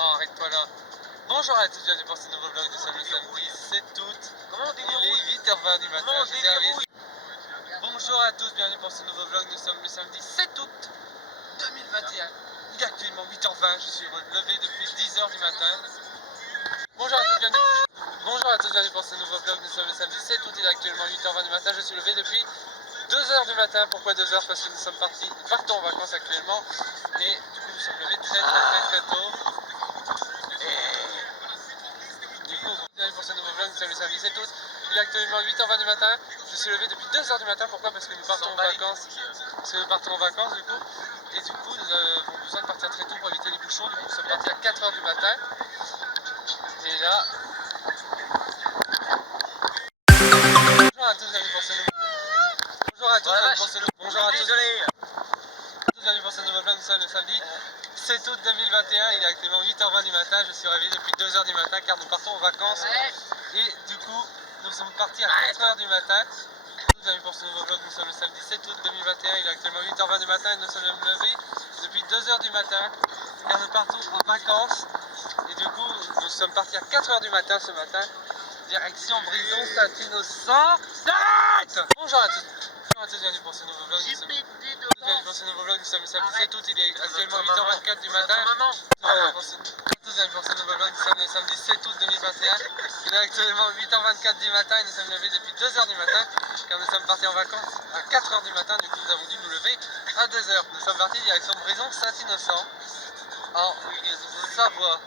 Non, arrête-toi là. Bonjour à tous, bienvenue pour ce nouveau vlog. Nous sommes le samedi 7 août. Il est 8h20 du matin. Je suis service. Bonjour à tous, bienvenue pour ce nouveau vlog. Nous sommes le samedi 7 août 2021. Il est actuellement 8h20. Je suis levé depuis 10h du matin. Bonjour à tous, bienvenue pour ce nouveau vlog. Nous sommes le samedi 7 août. Il est actuellement 8h20 du matin. Je suis levé depuis 2h du matin. Pourquoi 2h? Parce que nous sommes partons en vacances actuellement. Et du coup, nous sommes levés très tôt. Du coup, bienvenue pour ce nouveau vlog, nous sommes le samedi 7 août. Il est actuellement 8h20 du matin. Je suis levé depuis 2h du matin. Pourquoi? Parce que nous partons en vacances. Du coup. Et du coup, nous avons besoin de partir très tôt pour éviter les bouchons. Du coup, nous sommes partis à 4h du matin. Et là... Bonjour à tous, bienvenue pour ce nouveau... Bienvenue pour ce nouveau vlog. Nous sommes le samedi 7 août 2021. Il est actuellement 8h20 du matin. Je suis réveillé depuis 2h du matin car nous partons en vacances. Et du coup, nous sommes partis à 4h du matin. Bienvenue pour ce nouveau vlog. Nous sommes le samedi 7 août 2021. Il est actuellement 8h20 du matin et nous sommes levés depuis 2h du matin car nous partons en vacances. Et du coup, nous sommes partis à 4h du matin ce matin. Direction Brison, Saint-Innocent. Bonjour à tous. Bienvenue pour ce nouveau vlog. Nous sommes le samedi 7 août. Il est actuellement 8h24 du matin. Bienvenue pour ce nouveau vlog. Nous sommes le samedi 7 août 2021. Il est actuellement 8h24 du matin et nous sommes levés depuis 2h du matin car nous sommes partis en vacances à 4h du matin. Du coup, nous avons dû nous lever à 2h. Nous sommes partis direction Brison, Saint-Innocent en Savoie.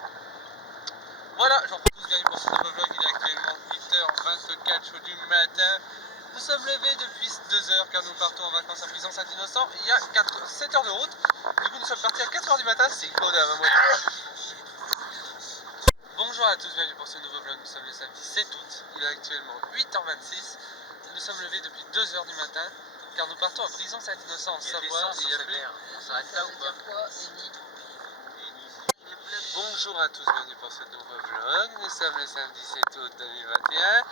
Voilà, j'en profite tous, bienvenue pour ce nouveau vlog. Il est actuellement 8h24 du matin. Nous sommes levés depuis 2h car nous partons en vacances à Brison Saint-Innocent. Il y a 7 heures de route. Du coup, nous sommes partis à 4h du matin. C'est quoi à ma moitié. Bonjour à tous, bienvenue pour ce nouveau vlog. Nous sommes le samedi 7 août. Il est actuellement 8h26. Nous sommes levés depuis 2h du matin car nous partons à Brison Saint-Innocent en Savoie. Il y a plus. On s'arrête là ou pas? Bonjour à tous, bienvenue pour ce nouveau vlog. Nous sommes le samedi 7 août 2021.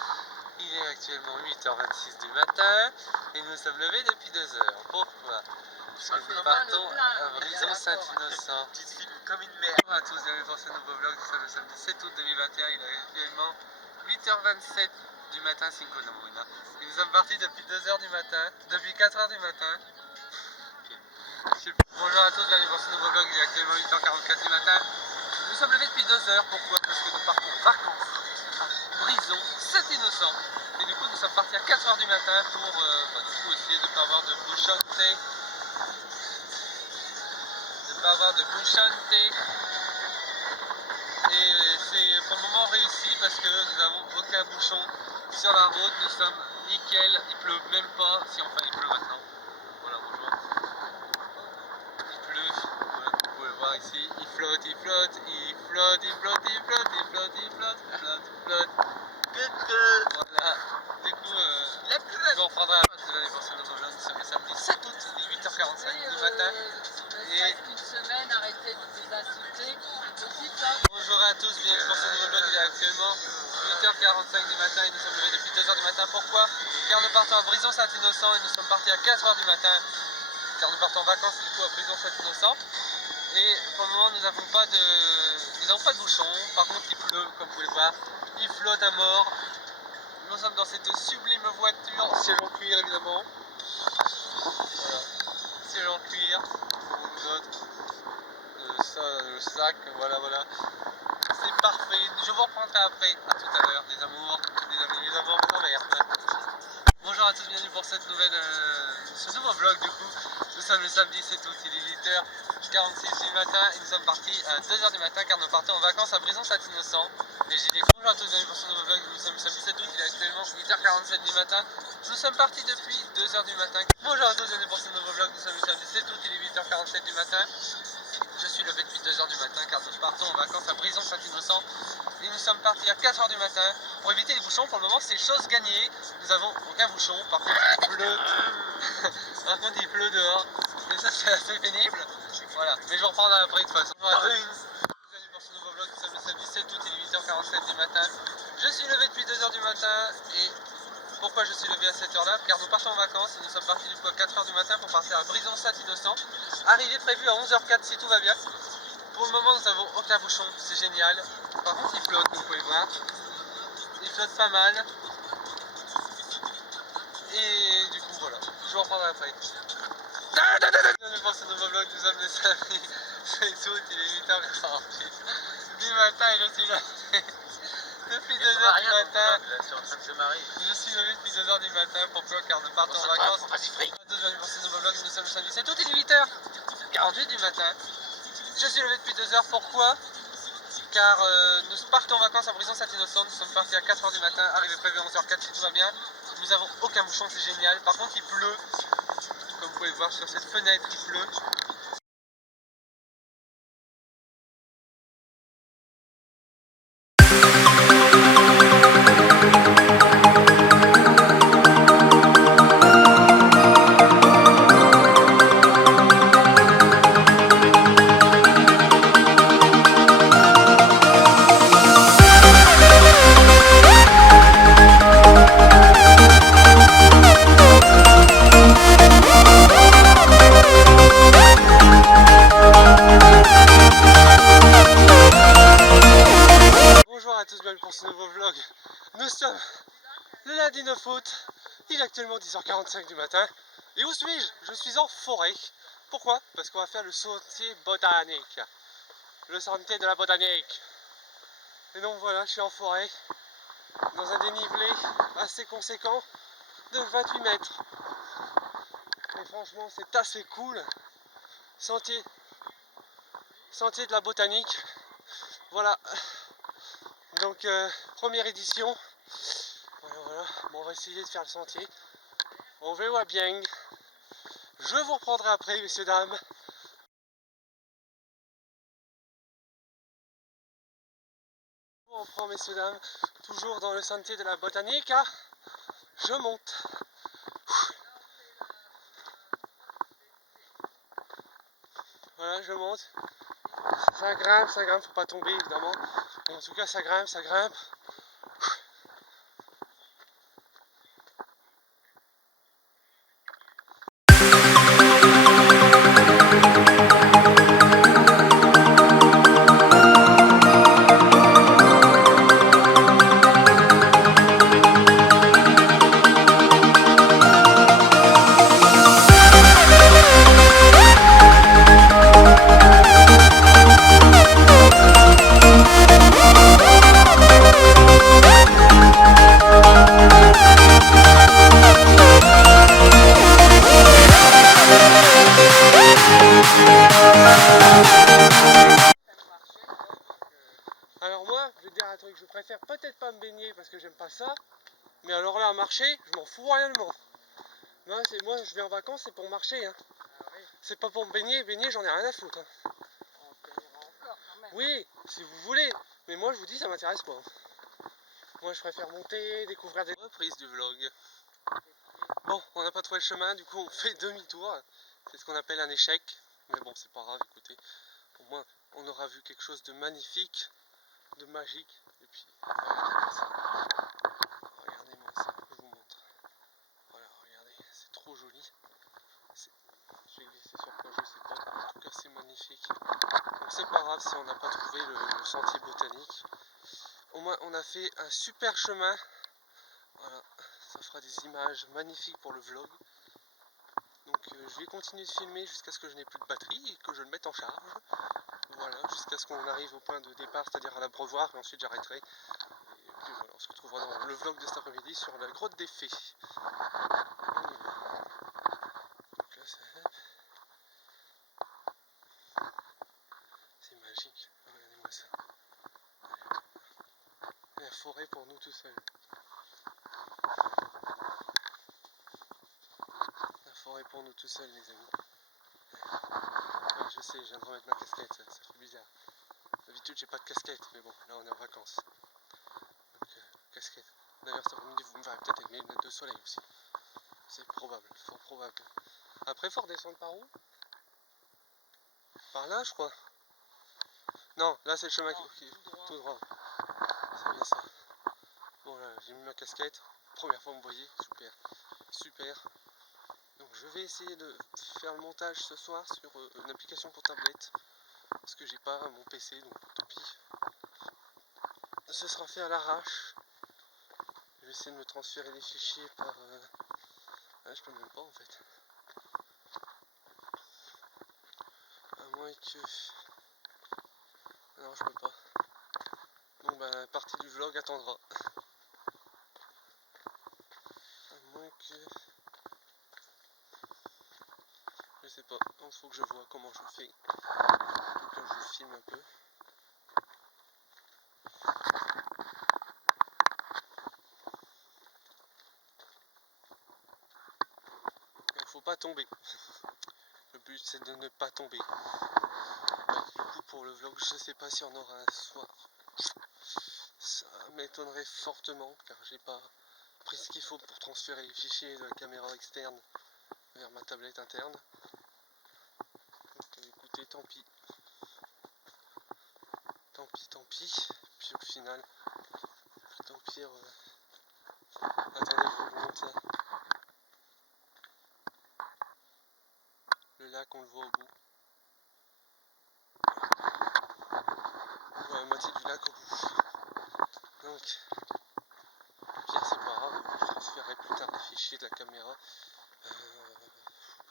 Il est actuellement 8h26 du matin et nous sommes levés depuis 2h. Pourquoi? Parce que nous partons à Brison Saint-Innocent. Comme une mère. Bonjour à tous, bienvenue pour ce nouveau vlog. Nous sommes le samedi 7 août 2021. Il est actuellement 8h27 du matin, 5 Namuna. Et nous sommes partis depuis 2h du matin, depuis 4h du matin. Bonjour à tous, bienvenue pour ce nouveau vlog. Il est actuellement 8h44 du matin. Nous sommes levés depuis 2h. Pourquoi? Parce que nous partons en vacances à Brison Saint-Innocent. Et du coup, nous sommes partis à 4h du matin pour du coup essayer de ne pas avoir de bouchonte. Et c'est pour le moment réussi parce que nous n'avons aucun bouchon sur la route. Nous sommes nickel. Il pleut même pas. Si enfin il pleut maintenant. Voilà, bonjour. Il pleut. Voilà, vous pouvez voir ici. Il flotte. Voilà. Du coup, je vous reprendrai à pour ce nouveau vlog. Nous sommes le samedi 7 août, il est 8h45 du matin. Et une semaine, arrêtez de vous insulter. bonjour à tous, bienvenue pour ce nouveau vlog. Il est actuellement 8h45 du matin et nous sommes levés depuis 2h du matin. Pourquoi? Car nous partons à Brison Saint-Innocent et nous sommes partis à 4h du matin. Car nous partons en vacances du coup à Brison Saint-Innocent. Et pour le moment nous n'avons pas de bouchon. Par contre il pleut comme vous pouvez le voir. Il flotte à mort. Nous sommes dans cette sublime voiture, siège en cuir évidemment. Voilà, siège en cuir, pour nous autres. Le sac, voilà. C'est parfait. Je vous reprendrai après. À tout à l'heure, les amours, les amours, non merde. Bonjour à tous, bienvenue pour ce nouveau vlog du coup. Nous sommes le samedi 7 août, il est 8h46 du matin et nous sommes partis à 2h du matin car nous partons en vacances à Brison Saint-Innocent. Et j'ai dit bonjour à tous, bienvenue pour ce nouveau vlog. Nous sommes le samedi 7 août, il est actuellement 8h47 du matin. Nous sommes partis depuis 2h du matin. Bonjour à tous, bienvenue pour ce nouveau vlog. Nous sommes le samedi 7 août, il est 8h47 du matin. Je suis levé depuis 2h du matin car nous partons en vacances à Brison Saint-Innocent. Et nous sommes partis à 4h du matin pour éviter les bouchons. Pour le moment, c'est chose gagnée. Nous avons aucun bouchon. Par contre, il pleut. Il pleut dehors. Et ça, c'est assez pénible. Voilà. Mais je vous reprendrai après de toute façon. Bienvenue pour ce nouveau vlog. Nous sommes le samedi 7 août, il est 8h47 du matin. Je suis levé depuis 2h du matin. Et pourquoi je suis levé à cette heure-là? Car nous partons en vacances. Et nous sommes partis du coup à 4h du matin pour partir à Brison Saint-Innocent. Arrivée prévue à 11h04 si tout va bien. Pour le moment, nous n'avons aucun bouchon, c'est génial. Par contre, il flotte, vous pouvez voir. Il flotte pas mal. Et du coup, voilà, je vous en reprendrai après. Bienvenue pour ce nouveau vlog, nous sommes les amis. C'est tout, il est 8h48 du matin et je suis là. Depuis 2h du matin. Je suis levé depuis 2h du matin. Pourquoi? Car nous partons en vacances. Bienvenue pour ce nouveau vlog, nous sommes le samedi. C'est tout, il est 8h48 du matin. Je suis levé depuis 2h. Pourquoi? Car nous partons en vacances à Brison-Saint-Innocent. Nous sommes partis à 4h du matin, arrivé prévu à 11h04 si tout va bien. Nous n'avons aucun bouchon, c'est génial. Par contre, il pleut. Comme vous pouvez le voir sur cette fenêtre, il pleut. Bonjour à tous, bienvenue pour ce nouveau vlog. Nous sommes le lundi 9 août, il est actuellement 10h45 du matin. Et où suis-je? Je suis en forêt. Pourquoi? Parce qu'on va faire le sentier botanique. Le sentier de la botanique. Et donc voilà, je suis en forêt, dans un dénivelé assez conséquent de 28 mètres. Et franchement, c'est assez cool. Sentier de la botanique. Voilà. Donc première édition. Voilà. Bon, on va essayer de faire le sentier. On verra bien. Je vous reprendrai après, messieurs dames. On prend, messieurs dames, toujours dans le sentier de la botanique. Hein. Je monte. Voilà, je monte. Ça grimpe, faut pas tomber évidemment. Et en tout cas, ça grimpe. Alors moi, je vais te dire un truc, je préfère peut-être pas me baigner parce que j'aime pas ça. Mais alors là, à marcher, je m'en fous royalement. Moi, je vais en vacances, c'est pour marcher. Hein. C'est pas pour me baigner, j'en ai rien à foutre. Hein. Oui, si vous voulez. Mais moi, je vous dis, ça m'intéresse pas. Moi, je préfère monter, découvrir des reprises du vlog. Bon, on n'a pas trouvé le chemin, du coup, on fait demi-tour. C'est ce qu'on appelle un échec. Mais bon, c'est pas grave, écoutez. Au moins, on aura vu quelque chose de magnifique, de magique. Et puis, regardez-moi ça. Regardez-moi ça, je vous montre. Voilà, regardez, c'est trop joli. Je vais glisser sur quoi, je sais pas. En tout cas, c'est magnifique. Donc c'est pas grave si on n'a pas trouvé le sentier botanique. Au moins, on a fait un super chemin. Voilà, ça fera des images magnifiques pour le vlog. Donc je vais continuer de filmer jusqu'à ce que je n'ai plus de batterie et que je le mette en charge. Voilà, jusqu'à ce qu'on arrive au point de départ, c'est-à-dire à l'abreuvoir, et ensuite j'arrêterai. Et puis voilà, on se retrouvera dans le vlog de cet après-midi sur la grotte des fées. On y va. Donc là, c'est magique. Regardez-moi ça. La forêt pour nous tout seuls. La forêt pour nous tout seuls, les amis. Ouais, je sais, je viens de remettre ma casquette, ça fait bizarre. D'habitude, j'ai pas de casquette, mais bon, là on est en vacances. Donc, casquette. D'ailleurs, cet après-midi, vous me verrez peut-être avec mes lunettes de soleil aussi. C'est probable, fort probable. Après, faut redescendre par où? Par là, je crois. Non, là c'est le chemin qui est tout droit. C'est bien ça. Bon, là, j'ai mis ma casquette. Première fois, vous me voyez. Super. Super. Donc, je vais essayer de faire le montage ce soir sur une application pour tablette. parce que j'ai pas mon PC, donc tant pis. Ce sera fait à l'arrache. Je vais essayer de me transférer les fichiers par... Ah, je peux même pas en fait. À moins que... Non, je peux pas. Donc bah la partie du vlog attendra. À moins que... Je sais pas, il faut que je vois comment je fais. Quand je filme un peu. Il faut pas tomber. Le but c'est de ne pas tomber. Du coup pour le vlog je sais pas si on aura un soir. Ça m'étonnerait fortement car j'ai pas pris ce qu'il faut pour transférer les fichiers de la caméra externe vers ma tablette interne. Donc écoutez, tant pis. Tant pis. Puis au final, tant pire. Attendez, je vous montre ça. Le lac, on le voit au bout. On voit la moitié du lac au bout. Donc, pire, c'est pas grave. Je transférerai plus tard les fichiers de la caméra.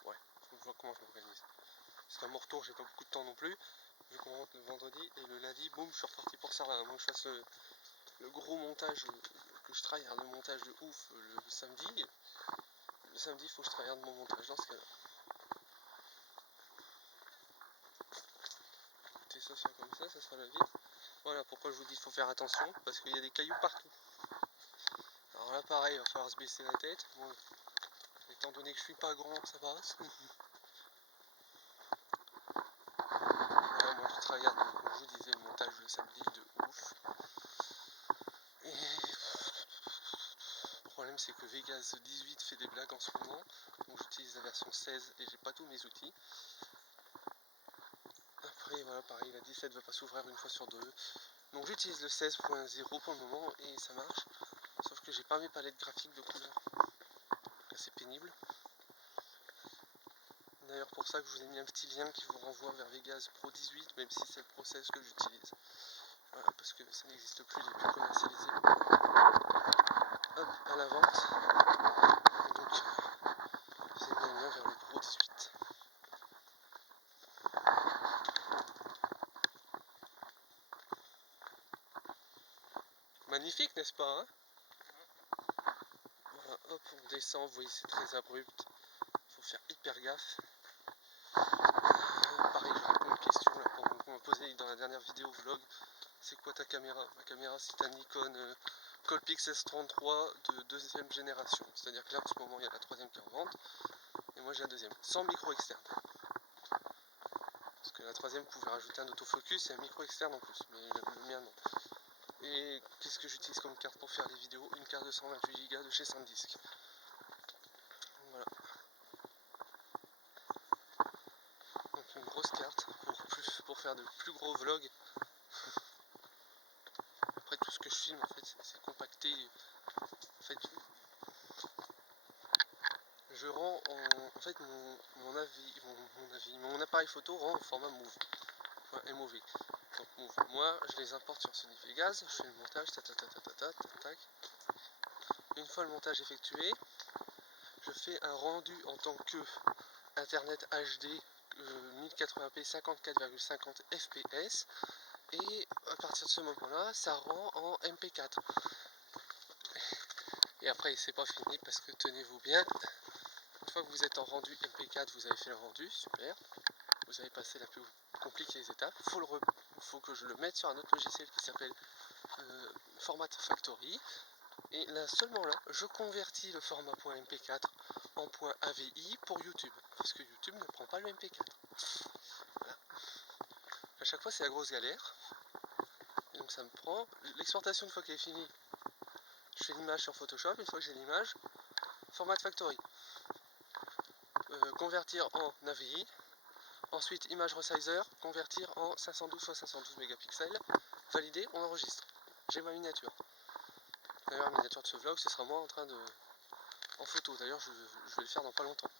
Ouais, faut que je vois comment je m'organise. Parce qu'à mon retour, j'ai pas beaucoup de temps non plus. Vu qu'on rentre le vendredi et le lundi, boum, je suis reparti pour ça. Là, moi, je fasse le gros montage, que je travaille le montage de ouf le samedi. Le samedi, il faut que je travaille de mon montage dans ce cas-là. Écoutez, ça sera comme ça sera la vie. Voilà pourquoi je vous dis qu'il faut faire attention, parce qu'il y a des cailloux partout. Alors là, pareil, il va falloir se baisser la tête. Bon, étant donné que je suis pas grand, ça passe. Voilà, moi je travaille, comme je vous disais, le montage le samedi de ouf. Et le problème c'est que Vegas 18 fait des blagues en ce moment, donc j'utilise la version 16 et j'ai pas tous mes outils. Après voilà, pareil, la 17 va pas s'ouvrir une fois sur deux, donc j'utilise le 16.0 pour le moment et ça marche, sauf que j'ai pas mes palettes graphiques de couleurs, c'est pénible. D'ailleurs pour ça que je vous ai mis un petit lien qui vous renvoie vers Vegas Pro 18, même si c'est le Pro 16 que j'utilise. Voilà, parce que ça n'existe plus, il est plus commercialisé. Hop, à la vente. Et donc, j'ai mis un lien vers le Pro 18. Magnifique, n'est-ce pas, hein? Voilà, hop, on descend, vous voyez, c'est très abrupt. Il faut faire hyper gaffe. Pareil, je réponds aux questions là, qu'on m'a posé dans la dernière vidéo vlog. C'est quoi ta caméra? Ma caméra, c'est un Nikon Coolpix S33 de deuxième génération. C'est-à-dire que là, en ce moment, il y a la troisième qui est en vente. Et moi, j'ai la deuxième, sans micro externe. Parce que la troisième pouvait rajouter un autofocus et un micro externe en plus, mais le mien non. Et qu'est-ce que j'utilise comme carte pour faire les vidéos? Une carte de 128 Go de chez SanDisk. Voilà. Donc une grosse carte pour faire de plus gros vlogs. Après tout ce que je filme en fait c'est compacté. En fait je rends en fait mon appareil photo rend au format MOV. Enfin, MOV. Donc MOV. Moi je les importe sur Sony Vegas, je fais le montage, tac. Une fois le montage effectué, je fais un rendu en tant que Internet HD 1080p 54,50 fps et à partir de ce moment là ça rend en MP4 et après c'est pas fini parce que tenez-vous bien, une fois que vous êtes en rendu MP4 vous avez fait le rendu, super, vous avez passé la plus compliquée des étapes, faut que je le mette sur un autre logiciel qui s'appelle Format Factory. Et là seulement là, je convertis le format .mp4 en .avi pour YouTube, parce que YouTube ne prend pas le mp4. Voilà. À chaque fois c'est la grosse galère. Et donc ça me prend. L'exportation une fois qu'elle est finie, je fais l'image sur Photoshop, une fois que j'ai l'image, Format Factory. Convertir en AVI. Ensuite Image Resizer, convertir en 512 x 512 mégapixels. Valider, on enregistre. J'ai ma miniature. D'ailleurs la miniature de ce vlog, ce sera moi en train de... en photo, d'ailleurs je vais le faire dans pas longtemps.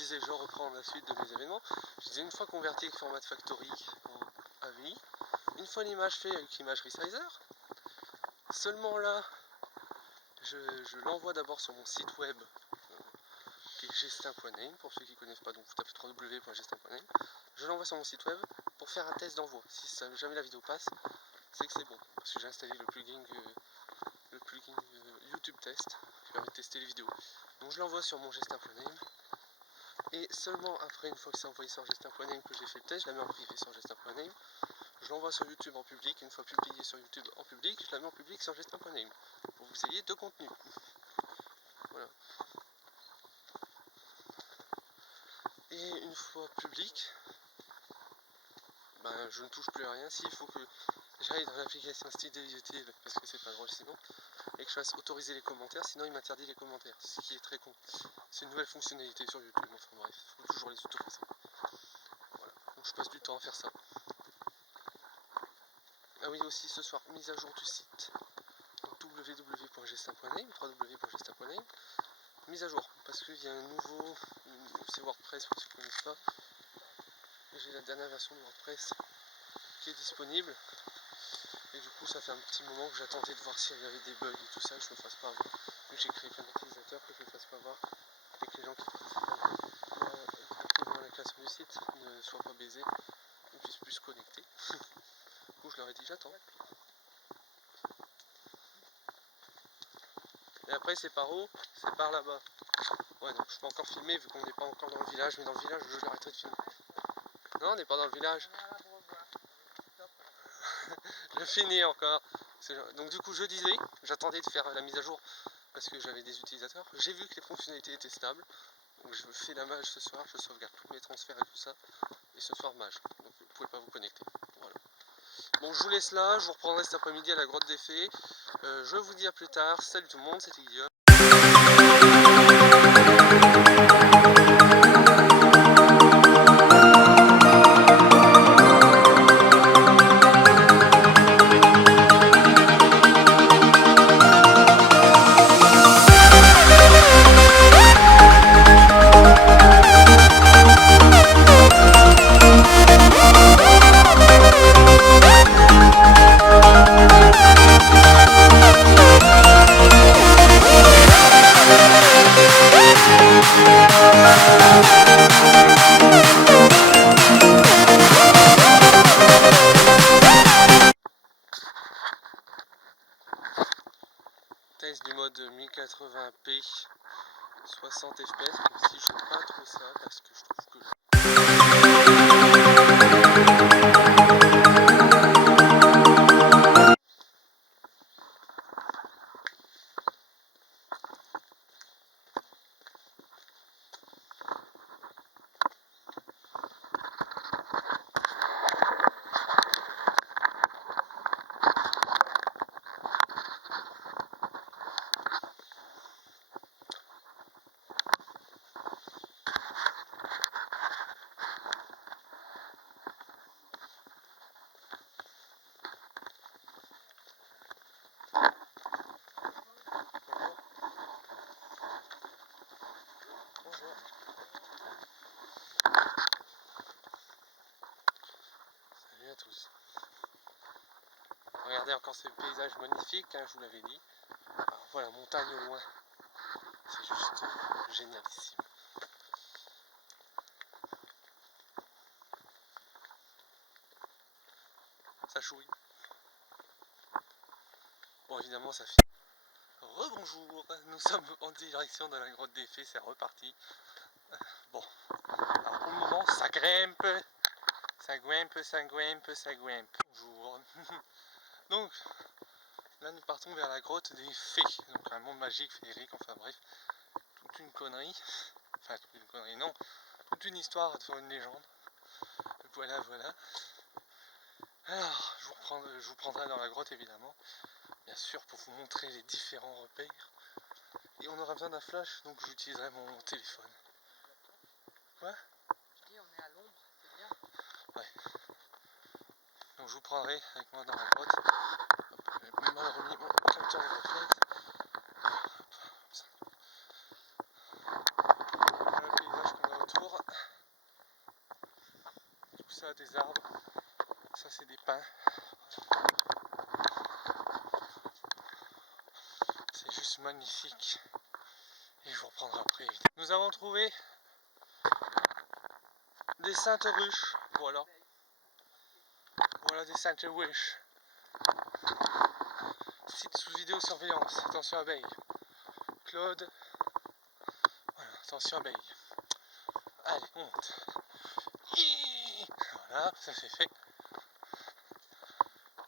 disais, je reprends la suite de mes événements. Je disais, une fois converti avec format factory en AVI, une fois l'image faite avec l'image resizer, seulement là, je l'envoie d'abord sur mon site web qui est gestin.name, pour ceux qui ne connaissent pas, donc vous tapez www.gestin.name. Je l'envoie sur mon site web pour faire un test d'envoi. Si jamais la vidéo passe, c'est que c'est bon, parce que j'ai installé le plugin YouTube Test qui permet de tester les vidéos. Donc je l'envoie sur mon gestin.name et seulement après, une fois que c'est envoyé sur gestin.name, que j'ai fait le test, je la mets en privé sur gestin.name. Je l'envoie sur YouTube en public, une fois publié sur YouTube en public, je la mets en public sur gestin.name pour que vous ayez deux contenus. Voilà. Et une fois public, ben, je ne touche plus à rien. S'il faut que j'aille dans l'application Studio YouTube, parce que c'est pas drôle sinon, et que je fasse autoriser les commentaires, sinon il m'interdit les commentaires, ce qui est très con. C'est une nouvelle fonctionnalité sur YouTube, enfin bref, il faut toujours les autoriser. Voilà, donc je passe du temps à faire ça. Ah oui, aussi ce soir, mise à jour du site. www.gestin.name, www.gestin.name, mise à jour, parce qu'il y a un nouveau, c'est WordPress pour ceux qui ne connaissent pas, j'ai la dernière version de WordPress qui est disponible, et du coup ça fait un petit moment que j'attendais de voir s'il y avait des bugs et tout ça, que je me fasse pas avoir, vu que j'ai créé plein d'utilisateurs, que je me fasse pas avoir, et que les gens qui participent à la création du site ne soient pas baisés, ne puissent plus se connecter. Du coup je leur ai dit j'attends. Et après c'est par où? C'est par là-bas. Ouais, donc je peux encore filmer vu qu'on n'est pas encore dans le village, mais dans le village je l'arrêterai de filmer. Non, on n'est pas dans le village. Je finis encore. Donc du coup je disais, j'attendais de faire la mise à jour parce que j'avais des utilisateurs. J'ai vu que les fonctionnalités étaient stables. Donc je fais la mage ce soir, je sauvegarde tous mes transferts et tout ça. Et ce soir mage. Donc vous ne pouvez pas vous connecter. Voilà. Bon, je vous laisse là, je vous reprendrai cet après-midi à la grotte des fées. Je vous dis à plus tard. Salut tout le monde, c'était Guillaume. Test du mode 1080p 60 fps, même si je n'aime pas trop ça parce que je trouve que salut à tous. Regardez encore ce paysage magnifique, hein, je vous l'avais dit. Alors voilà, montagne au loin. C'est juste génialissime. Ça chouille. Bon, évidemment, ça fait. Rebonjour, nous sommes en direction de la grotte des fées, c'est reparti. Bon, alors pour le moment, ça grimpe. Ça grimpe, ça grimpe, ça grimpe. Bonjour. Donc, là, nous partons vers la grotte des fées. Donc, un monde magique, féerique, enfin bref. Toute une connerie. Enfin, toute une connerie, non. Toute une histoire à faire une légende. Voilà, voilà. Alors, je vous prendrai dans la grotte évidemment, bien sûr, pour vous montrer les différents repères. Et on aura besoin d'un flash, donc j'utiliserai mon téléphone. Quoi? Je dis, on est à l'ombre, c'est bien. Ouais. Donc je vous prendrai avec moi dans la grotte. J'ai mal remis mon capteur de réflexe. Voilà le paysage qu'on a autour. ça, des arbres. Ça c'est des pins. C'est juste magnifique. Et je vous reprendrai après. Nous avons trouvé des saintes ruches. Voilà. Voilà des saintes ruches. Site sous vidéosurveillance. Attention abeilles. Claude. Voilà, attention abeilles. Allez, on monte. Voilà, ça c'est fait.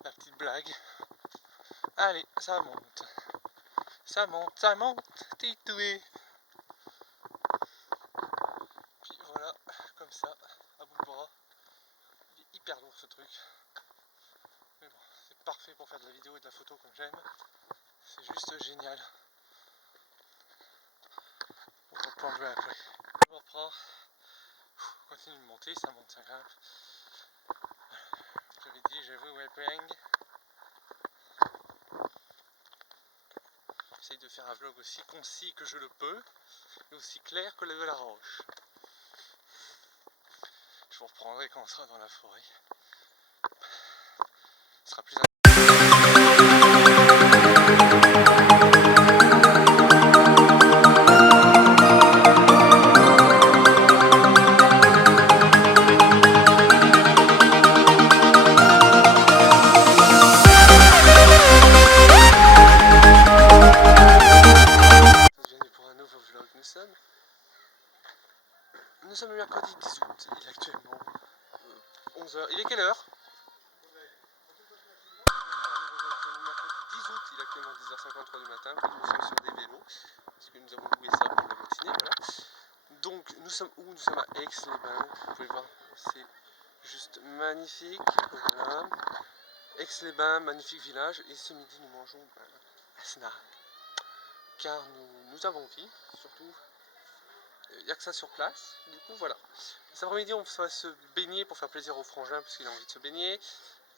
La petite blague. Allez, ça monte. Ça monte, ça monte. Titoué. Puis voilà, comme ça, à bout de bras. Il est hyper lourd ce truc. Mais bon, c'est parfait pour faire de la vidéo et de la photo comme j'aime. C'est juste génial. On va reprendre après. Je reprends. On continue de monter, ça monte, ça grimpe. J'avais dit, je veux wellpeng. J'essaye de faire un vlog aussi concis que je le peux, et aussi clair que le de la roche. Je vous reprendrai quand on sera dans la forêt. Ce sera plus pour un nouveau vlog. Nous sommes le mercredi 10 août. Il est actuellement 11h. Il est quelle heure? Mercredi 10 août, il est actuellement 10h53 du matin. Nous sommes sur des vélos, parce que nous avons loué ça pour la matinée. Voilà. Donc nous sommes où? Nous sommes à Aix-les-Bains. Vous pouvez voir, c'est juste magnifique. Voilà. Aix-les-Bains, magnifique village. Et ce midi, nous mangeons un snack. Car nous avons envie, surtout. Il n'y a que ça sur place, du coup voilà. Cet après-midi on va se baigner pour faire plaisir au frangin parce qu'il a envie de se baigner.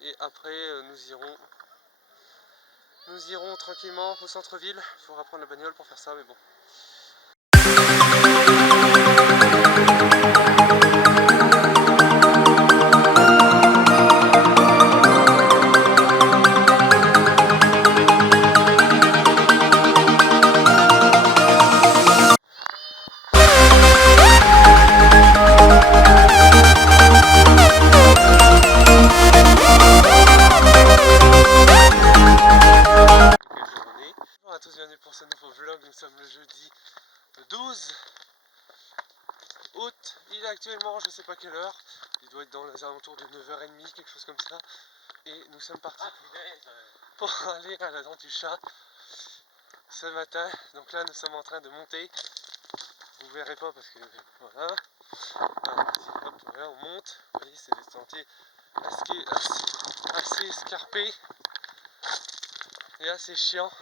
Et après nous irons tranquillement au centre-ville. Il faudra prendre la bagnole pour faire ça, mais bon. Bonjour à tous, bienvenue pour ce nouveau vlog. Nous sommes le jeudi 12 août. Il est actuellement, je sais pas quelle heure, il doit être dans les alentours de 9h30, quelque chose comme ça. Et nous sommes partis pour aller à la dent du chat ce matin. Donc là, nous sommes en train de monter. Vous verrez pas parce que voilà. Hop, voilà, on monte. Vous voyez, c'est des sentiers assez escarpés et assez chiants.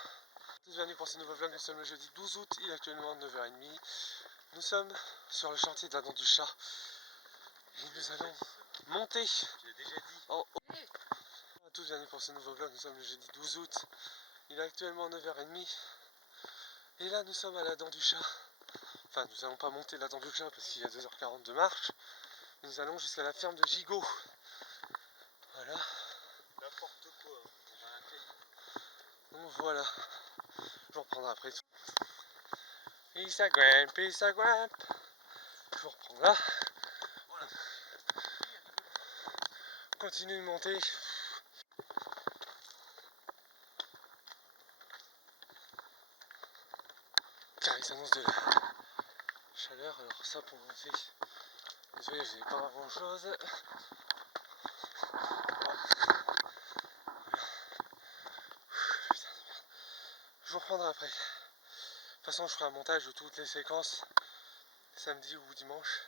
Bienvenue pour ce nouveau vlog. Nous sommes le jeudi 12 août. Il est actuellement 9h30. Nous sommes sur le chantier de la dent du chat. Et nous allons monter en haut. Bonjour à tous, bienvenue pour ce nouveau vlog. Nous sommes le jeudi 12 août. Il est actuellement 9h30. Et là, nous sommes à la dent du chat. Enfin, nous n'allons pas monter la dent du chat parce qu'il y a 2h40 de marche. Nous allons jusqu'à la ferme de Gigot. Voilà. N'importe quoi. Donc voilà. Je vous reprendrai après. Et ça grimpe, et ça grimpe. Je vous reprends là. Voilà. Continue de monter. Car il s'annonce de la chaleur, alors ça pour monter. Désolé, je n'ai pas grand chose. Je vous reprendrai après. De toute façon, je ferai un montage de toutes les séquences samedi ou dimanche.